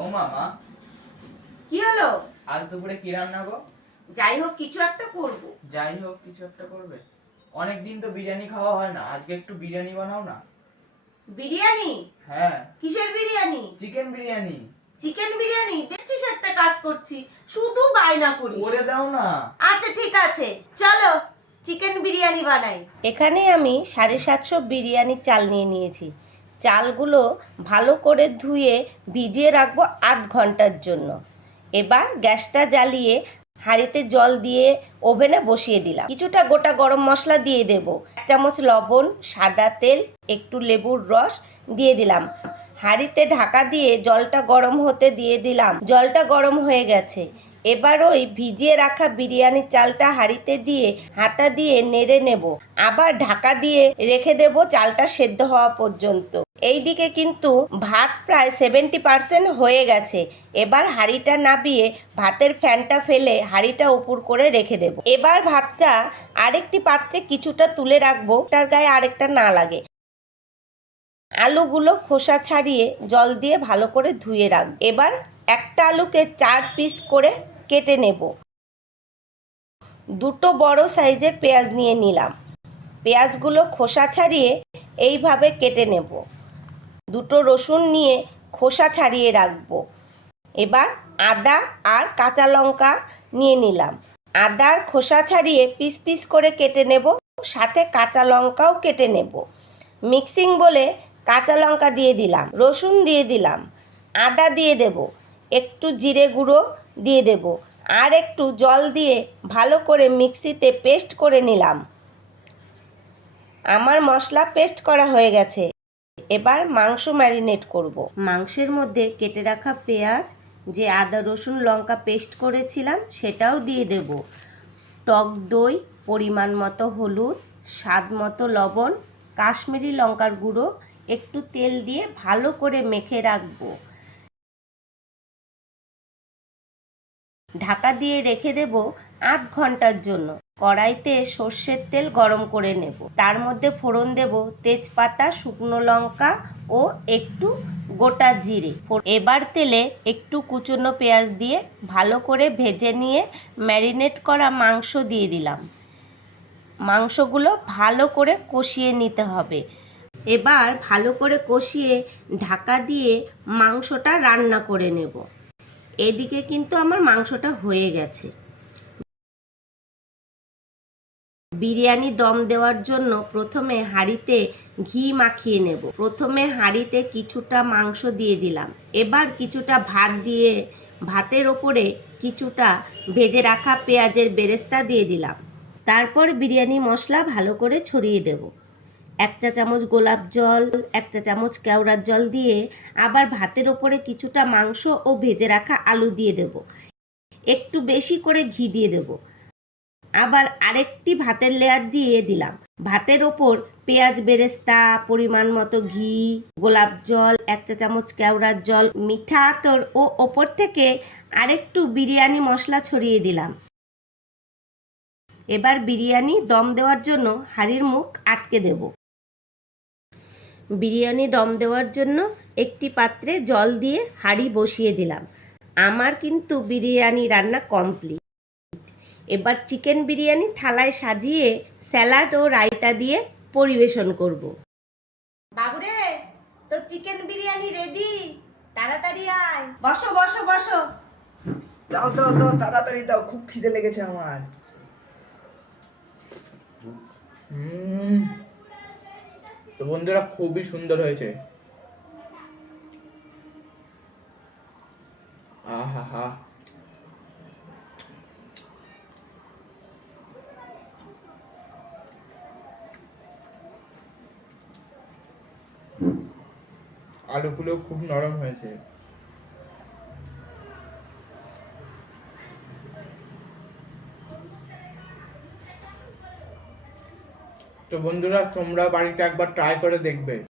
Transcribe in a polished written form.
ও মামা, কি হলো? আজ দুপুরে কি রান্না গো? যাই হোক কিছু একটা করব। যাই হোক কিছু একটা করবে। অনেকদিন তো বিরিয়ানি খাওয়া হয় না, আজকে একটু বিরিয়ানি বানাও না। বিরিয়ানি? হ্যাঁ। কিসের বিরিয়ানি? চিকেন বিরিয়ানি। চিকেন বিরিয়ানি? দেখছিস একটা কাজ করছি, শুধু বায়না করিস। করে দাও না। আচ্ছা ঠিক আছে, চলো চিকেন বিরিয়ানি বানাই। এখানে আমি 750 বিরিয়ানি চাল নিয়ে নিয়েছি। চালগুলো ভালো করে ধুয়ে ভিজিয়ে রাখবো আধ ঘন্টার জন্য। এবার গ্যাসটা জ্বালিয়ে হাঁড়িতে জল দিয়ে ওভেনে বসিয়ে দিলাম। কিছুটা গোটা গরম মশলা দিয়ে দেব, 1 চামচ লবণ, সাদা তেল, একটু লেবুর রস দিয়ে দিলাম। হাঁড়িতে ঢাকা দিয়ে জলটা গরম হতে দিয়ে দিলাম। জলটা গরম হয়ে গেছে। এবার ওই ভিজিয়ে রাখা বিরিয়ানির চালটা হাঁড়িতে দিয়ে হাতা দিয়ে নেড়ে নেব। আবার ঢাকা দিয়ে রেখে দেব চালটা সেদ্ধ হওয়া পর্যন্ত। এইদিকে কিন্তু ভাত প্রায় 70% হয়ে গেছে। এবার হাঁড়িটা নাবিয়ে ভাতের ফ্যানটা ফেলে হাঁড়িটা উপর করে রেখে দেব। এবার ভাতটা আরেকটি পাত্রে কিছুটা তুলে রাখবো, তার গায়ে আরেকটা না লাগে। আলুগুলো খোসা ছাড়িয়ে জল দিয়ে ভালো করে ধুয়ে রাখব। এবার একটা আলুকে 4 পিস করে কেটে নেব। দুটো বড় সাইজের পেঁয়াজ নিয়ে নিলাম। পেঁয়াজগুলো খোসা ছাড়িয়ে এইভাবে কেটে নেব। দুটো রসুন নিয়ে খোসা ছাড়িয়ে রাখবো। এবার আদা আর কাঁচা লঙ্কা নিয়ে নিলাম। আদার খোসা ছাড়িয়ে পিস পিস করে কেটে নেব, সাথে কাঁচা লঙ্কাও কেটে নেব। মিক্সিং বলে কাঁচা লঙ্কা দিয়ে দিলাম, রসুন দিয়ে দিলাম, আদা দিয়ে দেব, একটু জিরে গুঁড়ো দিয়ে দেব, আর একটু জল দিয়ে ভালো করে মিক্সিতে পেস্ট করে নিলাম। আমার মশলা পেস্ট করা হয়ে গেছে। এবার মাংস ম্যারিনেট করব। মাংসের মধ্যে কেটে রাখা পেঁয়াজ, যে আদা রসুন লঙ্কা পেস্ট করেছিলাম সেটাও দিয়ে দেব। টক দই, পরিমাণ মতো হলুদ, স্বাদ মতো লবণ, কাশ্মীরি লঙ্কার গুঁড়ো, একটু তেল দিয়ে ভালো করে মেখে রাখবো। ঢাকা দিয়ে রেখে দেব আধ ঘন্টার জন্য। কড়াইতে সর্ষের তেল গরম করে নেব, তার মধ্যে ফোড়ন দেব তেজপাতা, শুকনো লঙ্কা ও একটু গোটা জিরে। এবার তেলে একটু কুচনো পেঁয়াজ দিয়ে ভালো করে ভেজে নিয়ে ম্যারিনেট করা মাংস দিয়ে দিলাম। মাংসগুলো ভালো করে কষিয়ে নিতে হবে। এবার ভালো করে কষিয়ে ঢাকা দিয়ে মাংসটা রান্না করে নেব। এদিকে কিন্তু আমার মাংসটা হয়ে গেছে। বিরিয়ানি দম দেওয়ার জন্য প্রথমে হাঁড়িতে ঘি মাখিয়ে নেব। প্রথমে হাঁড়িতে কিছুটা মাংস দিয়ে দিলাম। এবার কিছুটা ভাত দিয়ে ভাতের ওপরে কিছুটা ভেজে রাখা পেঁয়াজের বেরেস্তা দিয়ে দিলাম। তারপর বিরিয়ানি মশলা ভালো করে ছড়িয়ে দেব। 1 চা চামচ গোলাপ জল, 1 চা চামচ কেওড়ার জল দিয়ে আবার ভাতের ওপরে কিছুটা মাংস ও ভেজে রাখা আলু দিয়ে দেব। একটু বেশি করে ঘি দিয়ে দেব। আবার আরেকটি ভাতের লেয়ার দিয়ে দিলাম। ভাতের ওপর পেঁয়াজ বেরেস্তা, পরিমাণ মতো ঘি, গোলাপ জল, 1 চা চামচ কেওড়ার জল, মিঠা আতর ও ওপর থেকে আরেকটু বিরিয়ানি মশলা ছড়িয়ে দিলাম। এবার বিরিয়ানি দম দেওয়ার জন্য হাঁড়ির মুখ আটকে দেব। বিরিয়ানি দম দেওয়ার জন্য একটি পাত্রে জল দিয়ে হাঁড়ি বসিয়ে দিলাম। আমার কিন্তু বিরিয়ানি রান্না কমপ্লিট। এবার চিকেন বিরিয়ানি থালায় সাজিয়ে স্যালাড ও রায়তা দিয়ে পরিবেশন করব। বাবুরে, তো চিকেন বিরিয়ানি রেডি, তাড়াতাড়ি আয়। বসো বসো বসো। দাও দাও দাও, তাড়াতাড়ি দাও, খুব খিদে লেগেছে আমার। তো বন্ধুরা, খুবই সুন্দর হয়েছে। আহা হা। আলুগুলো খুব নরম হয়েছে। তো বন্ধুরা, তোমরা বাড়িতে একবার ট্রাই করে দেখবে।